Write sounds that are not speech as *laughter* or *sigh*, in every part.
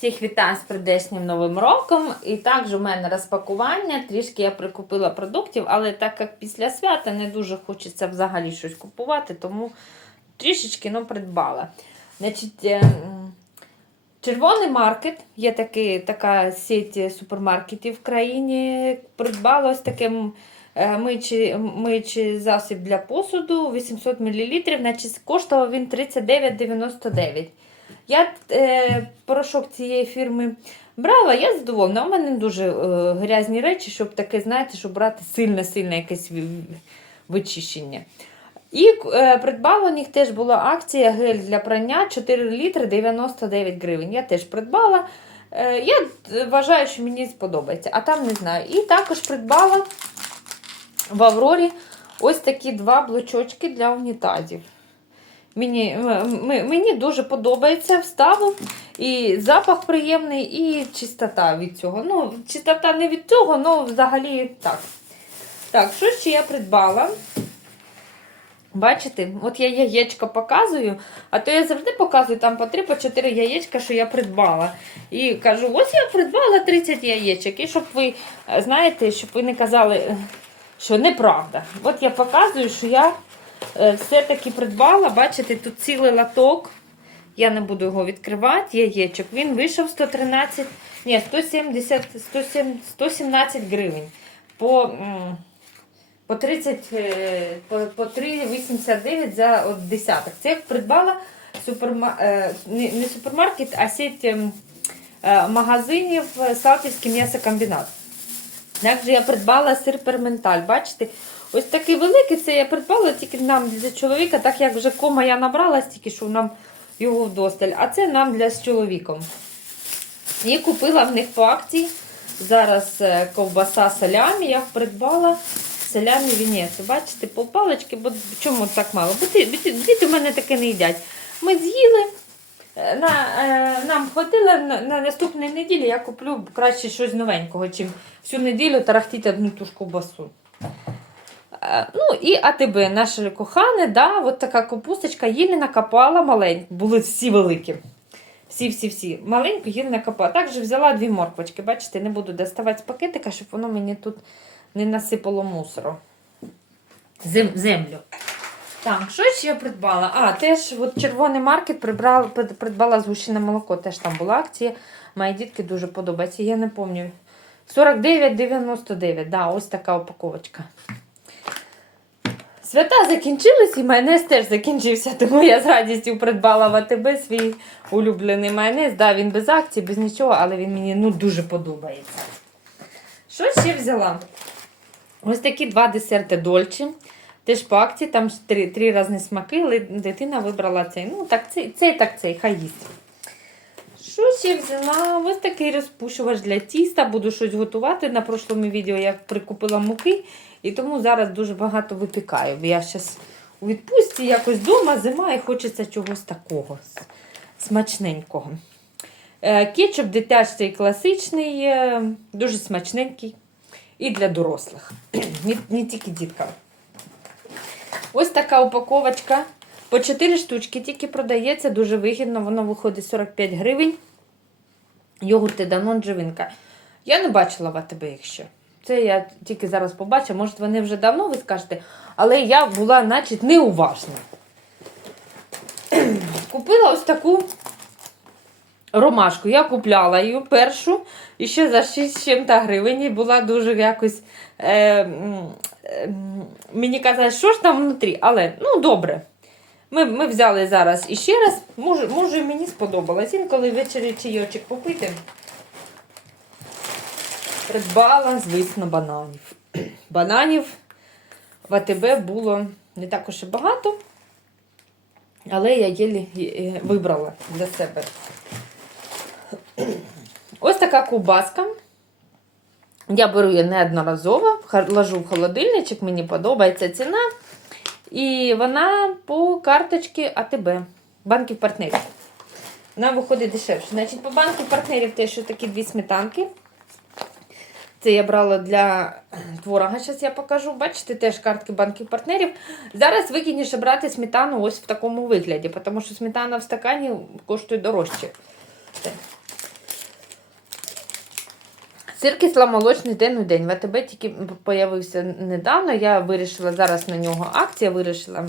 Всіх вітаю з прийдешнім новим роком. І також у мене розпакування. Трішки я прикупила продуктів, але так як після свята не дуже хочеться взагалі щось купувати, тому трішечки ну, придбала. Значить, е, Червоний маркет, є такий, така сеть супермаркетів в країні. Придбала ось таке м, е, миючий, миючий засіб для посуду 800 мл. Значить, коштував він 39,99. Я е, порошок цієї фірми брала, я задоволена. У мене дуже е, грязні речі, щоб таке, знаєте, щоб брати сильне-сильне якесь вичищення. І е, придбала у них теж була акція гель для прання 4 літри 99 гривень. Я теж придбала. Е, я вважаю, що мені сподобається, а там не знаю. І також придбала в Аврорі ось такі два блочочки для унітазів. Мені, мені дуже подобається вставу. І запах приємний, і чистота від цього. Ну, чистота не від цього, але взагалі так. Так, що ще я придбала? Бачите, от я яєчка показую, а то я завжди показую там по 3 по 4 яєчка, що я придбала. І кажу, ось я придбала 30 яєчок. І щоб ви, знаєте, щоб ви не казали, що неправда. От я показую, що я все-таки придбала. Бачите, тут цілий латок. Я не буду його відкривати. Яєчок. Він вийшов 113, ні, 170, 107, 117 гривень. По, по 30, е, по, по 3,89 за десяток. Це я придбала суперма, е, не, не супермаркет, а сеть ем, е, магазинів е, Салтівський м'ясокомбінат. Також я придбала сир перменталь. Бачите? Ось такий великий це я придбала тільки нам для чоловіка, так як вже кома я набрала стільки, що нам його вдосталь. А це нам для з чоловіком. І купила в них по акції. Зараз е, ковбаса салямі. Я придбала салямі Венецію. Бачите, полпалочки, бо чому так мало? Бо діти в мене таке не їдять. Ми з'їли. Е, На, е, нам хватило на, на наступної неділі, я куплю краще щось новенького, чим всю неділю тарахтіти одну ту ж ковбасу. Е, Ну і АТБ, наше кохане, да, от така капусточка, їли накопала маленьку, були всі великі. Всі-всі-всі. Маленьку їли накопала. Також взяла дві морквочки. Бачите, не буду доставати з пакетика, щоб воно мені тут не насипало мусору. Зем, землю. Так, що ще я придбала? А, теж от червоний маркет прибрала, прид- придбала згущене молоко. Теж там була акція. Моїй дітки дуже подобається. Я не пам'ятаю. 49,99. Да, ось така упаковочка. Свята закінчились і майонез теж закінчився, тому я з радістю придбала в АТБ свій улюблений майонез. Да, він без акції, без нічого, але він мені ну, дуже подобається. Що ще взяла? Ось такі два десерти Дольче. Теж по акції, там три, три різні смаки, але дитина вибрала цей. Ну, так цей, цей так цей, хай їсть. Що ще взяла? Ось такий розпушувач для тіста. Буду щось готувати. На прошлому відео я прикупила муки, і тому зараз дуже багато випікаю. Я зараз у відпустці якось вдома, зима і хочеться чогось такого смачненького. Е, Кетчуп дитячий класичний, е, дуже смачненький. І для дорослих. *clears throat* Не, не тільки діткам. Ось така упаковочка. По 4 штучки тільки продається, дуже вигідно, воно виходить 45 гривень. Йогурти Данон Дживинка. Я не бачила в АТБ, якщо. Це я тільки зараз побачила. Може, вони вже давно ви скажете, але я була, значить, неуважна. *clears throat* Купила ось таку ромашку. Я купляла її першу і ще за 6 чим-то гривень. І була дуже якось. Е, мені казали, що ж там внутрі, але ну добре. Ми, ми взяли зараз і ще раз. Може, може мені сподобалось. Інколи ввечері чайочок попити. Придбала, звісно, бананів. *clears throat* Бананів в АТБ було не також і багато, але я єлі е, вибрала для себе. *clears throat* Ось така ковбаска. Я беру її неодноразово, ложу в холодильничок, мені подобається ціна. І вона по карточці АТБ, банків партнерів. Вона виходить дешевше. Значить, по банку партнерів теж що такі дві сметанки. Це я брала для творога, зараз я покажу. Бачите, теж картки банків партнерів. Зараз вигідніше брати сметану ось в такому вигляді, тому що сметана в стакані коштує дорожче. Сир кисломолочний день у день. В АТБ тільки появився недавно. Я вирішила зараз на нього акція, вирішила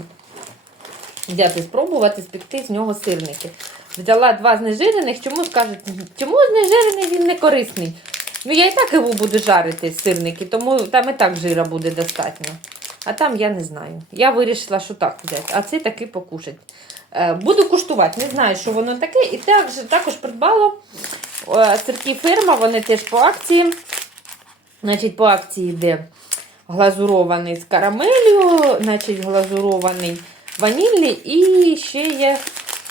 взяти, спробувати спекти з нього сирники. Взяла два знежирених. Чому скажуть, чому знежирений він не корисний? Ну, я і так його буду жарити, сирники, тому там і так жира буде достатньо. А там я не знаю. Я вирішила, що так взяти, а це таки покушать. Е, Буду куштувати, не знаю, що воно таке. І також, також придбала сирки фирма, вони теж по акції. Значить, по акції йде глазурований з карамелью, значить, глазурований ванільний і ще є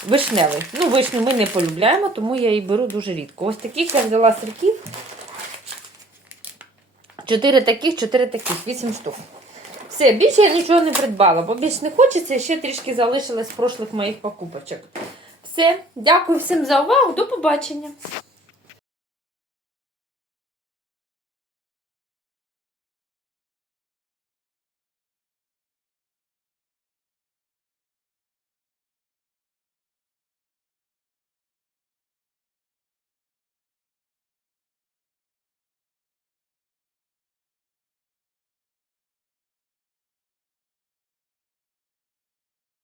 вишневий. Ну, вишню ми не полюбляємо, тому я її беру дуже рідко. Ось таких я взяла сирків. Чотири таких, чотири таких, вісім штук. Все, більше я нічого не придбала, бо більше не хочеться, ще трішки залишилось з прошлих моїх покупочок. Все, дякую всім за увагу, до побачення.